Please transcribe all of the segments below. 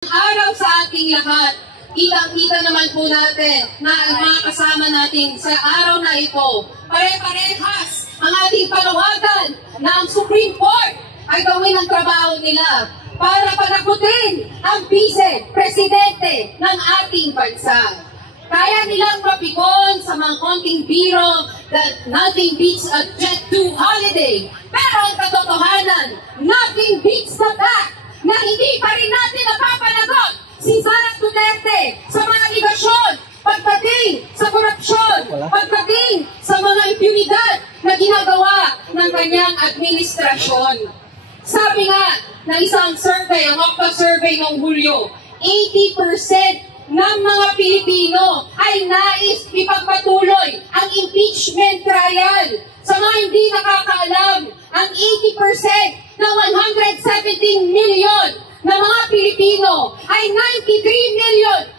Araw sa ating lahat, kitang-kita naman po natin na ang mga kasama natin sa araw na ito, pare-parehas ang ating panawagan na ang Supreme Court ay gawin ang trabaho nila para panagutin ang vice-presidente ng ating bansa. Kaya nilang mapikon sa mga konting biro that nothing beats a Jet 2 holiday. Pero ang katotohanan, nothing beats the fact na hindi pa rin natin napapanagot si Sara Duterte sa mga aligasyon, pagdating sa korupsyon, pagdating sa mga impunidad na ginagawa ng kanyang administrasyon. Sabi nga ng isang survey, ang Okta survey noong Hulyo, 80% ng mga Pilipino ay nais ipagpatuloy ang impeachment trial. Sa mga hindi nakakaalam, ang 80% ng 117 million na mga Pilipino ay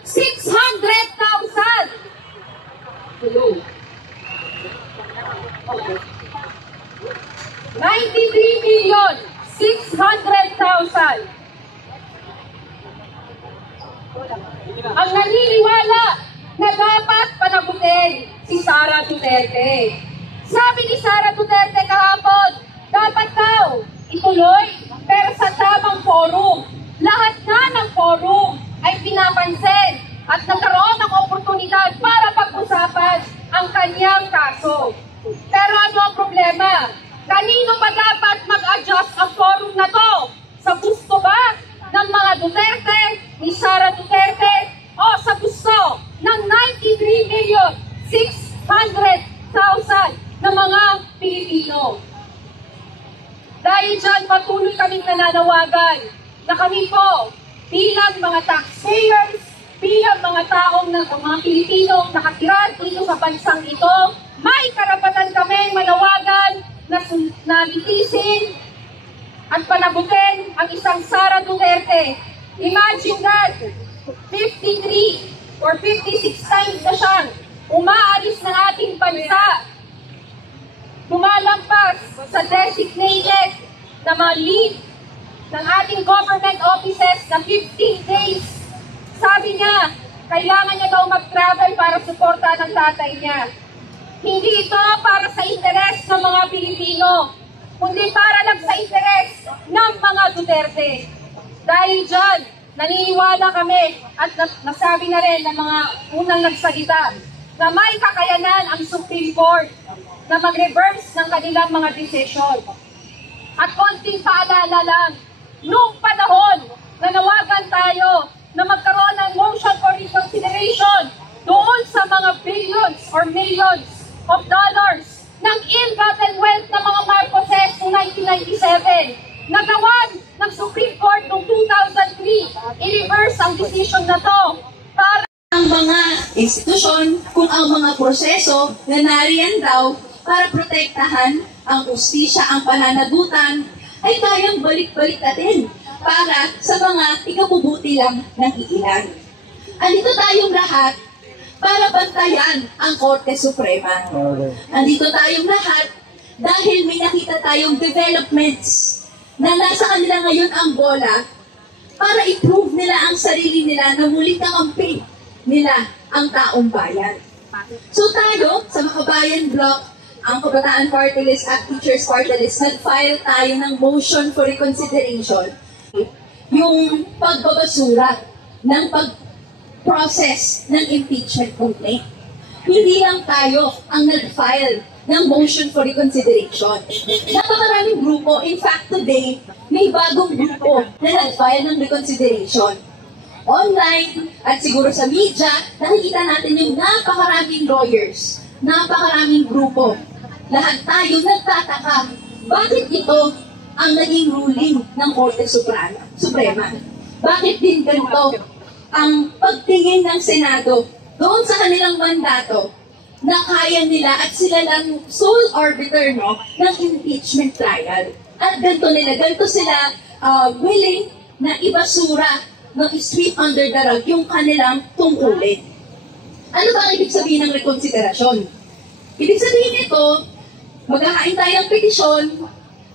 93,600,000. Hello. 93,600,000. Ang naniniwala na dapat panagutin si Sara Duterte. Sabi ni Sara Duterte kahapon, dapat daw ituloy pero sa tamang forum. Lahat na ng forum ay pinapansin at nagkaroon ng oportunidad para pag-usapan ang kanyang kaso. Pero ano ang problema? Kanino ba dapat mag-adjust ang forum na to? Sa gusto ba ng mga Duterte, ni Sara Duterte, o sa gusto ng 93,600,000 na mga Pilipino? Dahil dyan, patuloy kaming nananawagan na kami po, bilang mga taxpayers, bilang mga taong ng mga Pilipino nakatira dito sa bansang ito, may karapatan kaming manawagan na litisin at panagutin ang isang Sara Duterte. Imagine that, 53 or 56 times na siyang umaalis ng ating bansa, lumalampas sa designated na mga leave ng ating government offices na 15 days. Sabi niya, kailangan niya daw mag-travel para suportahan ang tatay niya. Hindi ito para sa interes ng mga Pilipino, kundi para lang sa interes ng mga Duterte. Dahil dyan, naniniwala kami at nasabi na rin ng mga unang nagsalita na may kakayanan ang Supreme Court na mag-reverse ng kanilang mga desisyon. At konting paalala lang, noong panahon na nawagan tayo na magkaroon ng motion for reconsideration doon sa mga billions or millions of dollars ng ill-gotten wealth ng mga Marcoses noong 1997, nagawan ng Supreme Court noong 2003, i-reverse ang decision na to para ang mga institusyon, kung ang mga proseso na nariyan daw para protektahan ang ustisya, ang pananagutan, ay kayang balik-balikatin para sa mga ikabubuti lang ng iilan. Andito tayong lahat para bantayan ang Korte Suprema. Andito tayong lahat dahil may nakita tayong developments na nasa kanila ngayon ang bola para i-prove nila ang sarili nila na muling kakampi nila ang taong bayan. So tayo, sa Makabayan Bloc, ang Kabataan Party List at Teachers Party List, nag-file tayo ng motion for reconsideration. Yung pagbabasura ng pag-process ng impeachment complaint. Hindi lang tayo ang nag-file ng motion for reconsideration. Napakaraming grupo. In fact, today, may bagong grupo na nag-file ng reconsideration. Online at siguro sa media, nakikita natin yung napakaraming lawyers, napakaraming grupo. Lahat tayo nagtataka, bakit ito ang naging ruling ng Korte Suprema? Bakit din ganito ang pagtingin ng Senado doon sa kanilang mandato na kaya nila at sila lang sole arbiter ng impeachment trial? At ganito sila willing na ibasura, i-sweep under the rug yung kanilang tungkulin. Ano ba ang ibig sabihin ng rekonsiderasyon? Ibig sabihin nito, maghahain tayo ng petisyon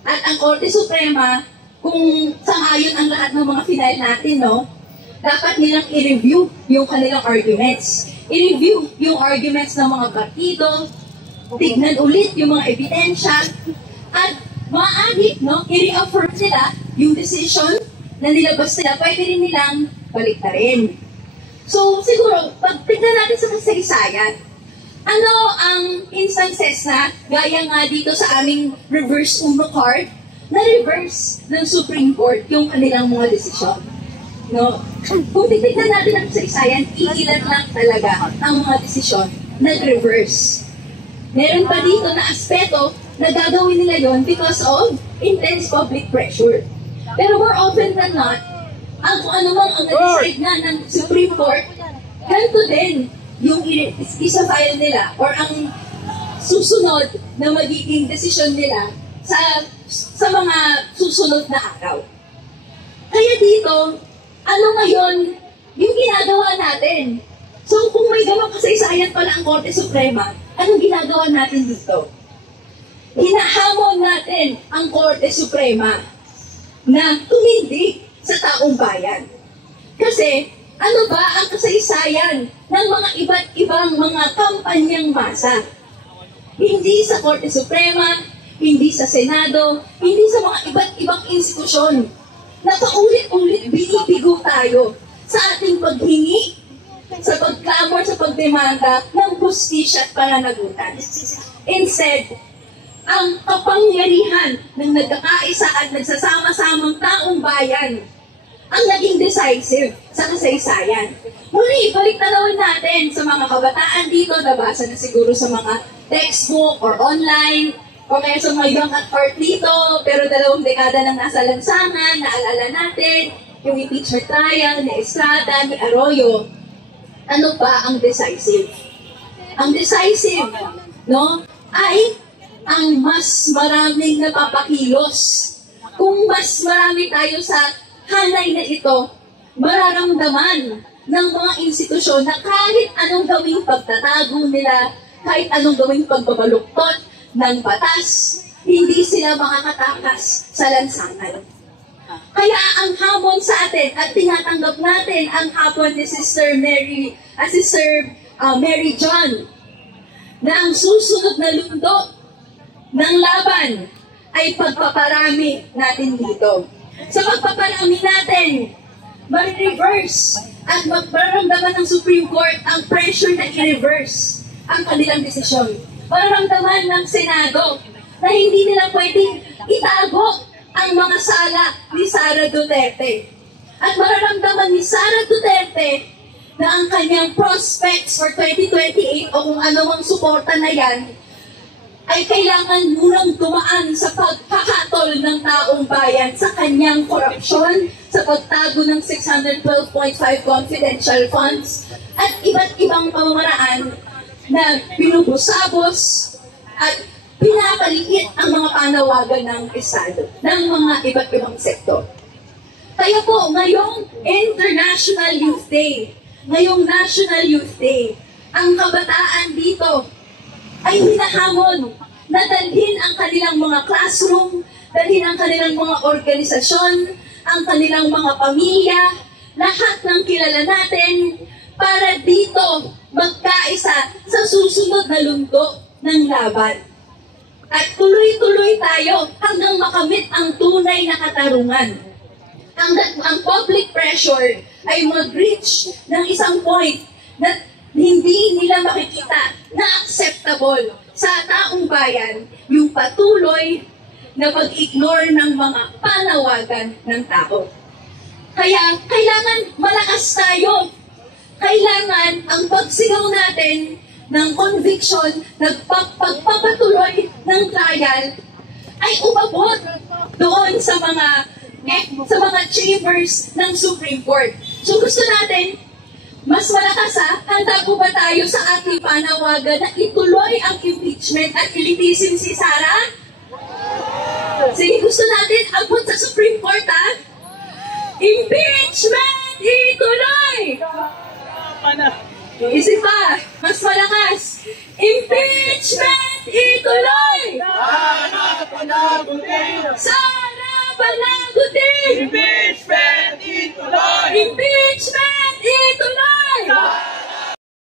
at ang Korte Suprema, kung sangayon ang lahat ng mga final natin, dapat nilang i-review yung kanilang arguments. I-review yung arguments ng mga partido, tignan ulit yung mga ebidensya, at maaari, no, i-reaffirm nila yung decision na nilabas nila, pwede rin nilang baliktarin. So, siguro, pag tignan natin sa kasaysayan, ano ang instances na, gaya nga dito sa aming reverse Uno card, na reverse ng Supreme Court yung kanilang mga desisyon. No? Kung titignan natin ang kasaysayan, iilan lang talaga ang mga desisyon nag-reverse. Meron pa dito na aspeto na gagawin nila yon because of intense public pressure. Pero more often than not, ang kung ano mang ang na-decide na ng Supreme Court, ganito din yung isa-file nila or ang susunod na magiging desisyon nila sa mga susunod na araw. Kaya dito, ano ngayon yung ginagawa natin? So kung may ganong kasaysayan pala ang Korte Suprema, anong ginagawa natin dito? Hinahamon natin ang Korte Suprema na tumindig sa taong bayan. Kasi ano ba ang kasaysayan ng mga iba't ibang mga kampanyang masa? Hindi sa Korte Suprema, hindi sa Senado, hindi sa mga iba't ibang institusyon. Napaulit-ulit binibigo tayo sa ating paghingi, sa pagklamor, sa pagdemanda ng hustisya at pananagutan. Instead, ang kapangyarihan ng nagkakaisa at nagsasama-samang taong bayan ang naging decisive sa kasaysayan. Muli, balik talawin natin sa mga kabataan dito, nabasa na siguro sa mga textbook or online, o kaya sa mga young at heart dito, pero 2 dekada nang nasa lansangan, naalala natin, yung impeachment trial ni Estrada, ni Arroyo. Ano pa ang decisive? Ang decisive, no, ay ang mas maraming napapakilos. Kung mas marami tayo sa hanay na ito, mararamdaman ng mga institusyon na kahit anong gawing pagtatago nila, kahit anong gawing pagbabaluktot ng batas, hindi sila makakatakas sa lansangan. Kaya ang hamon sa atin at tinatanggap natin ang hamon ni Sister Mary John na ang susunod na lundo ng laban ay pagpaparami natin dito. Sa pagpaparami natin, marireverse at magparamdaman ng Supreme Court ang pressure na i-reverse ang kanilang desisyon. Mararamdaman ng Senado na hindi nila pwedeng itago ang mga sala ni Sara Duterte. At mararamdaman ni Sara Duterte na ang kanyang prospects for 2028 o kung anumang suporta na yan ay kailangan munang dumaan sa pagkakatol ng taong bayan sa kanyang korupsyon, sa pagtago ng 612.5 confidential funds, at iba't ibang pamamaraan na binubusabos at pinapaliit ang mga panawagan ng Estado, ng mga iba't ibang sektor. Kaya po, ngayong International Youth Day, ngayong National Youth Day, ang kabataan dito ay hinahamon na dalhin ang kanilang mga classroom, dalhin ang kanilang mga organisasyon, ang kanilang mga pamilya, lahat ng kilala natin, para dito magkaisa sa susunod na lundo ng laban. At tuloy-tuloy tayo hanggang makamit ang tunay na katarungan. Ang public pressure ay mag-reach ng isang point na hindi nila makikita na acceptable sa taong bayan yung patuloy na pag-ignore ng mga panawagan ng tao. Kaya kailangan malakas tayo. Kailangan ang pagsigaw natin ng conviction, pagpapatuloy ng trial ay umabot doon sa mga chambers ng Supreme Court. So gusto natin mas malakas handa po ba tayo sa ating panawagan na ituloy ang impeachment at ilitisin si Sara? Sige, gusto natin abot sa Supreme Court, Impeachment ituloy! Isip pa, mas malakas. Impeachment ituloy! Sara panagutin! Impeachment ituloy! Impeachment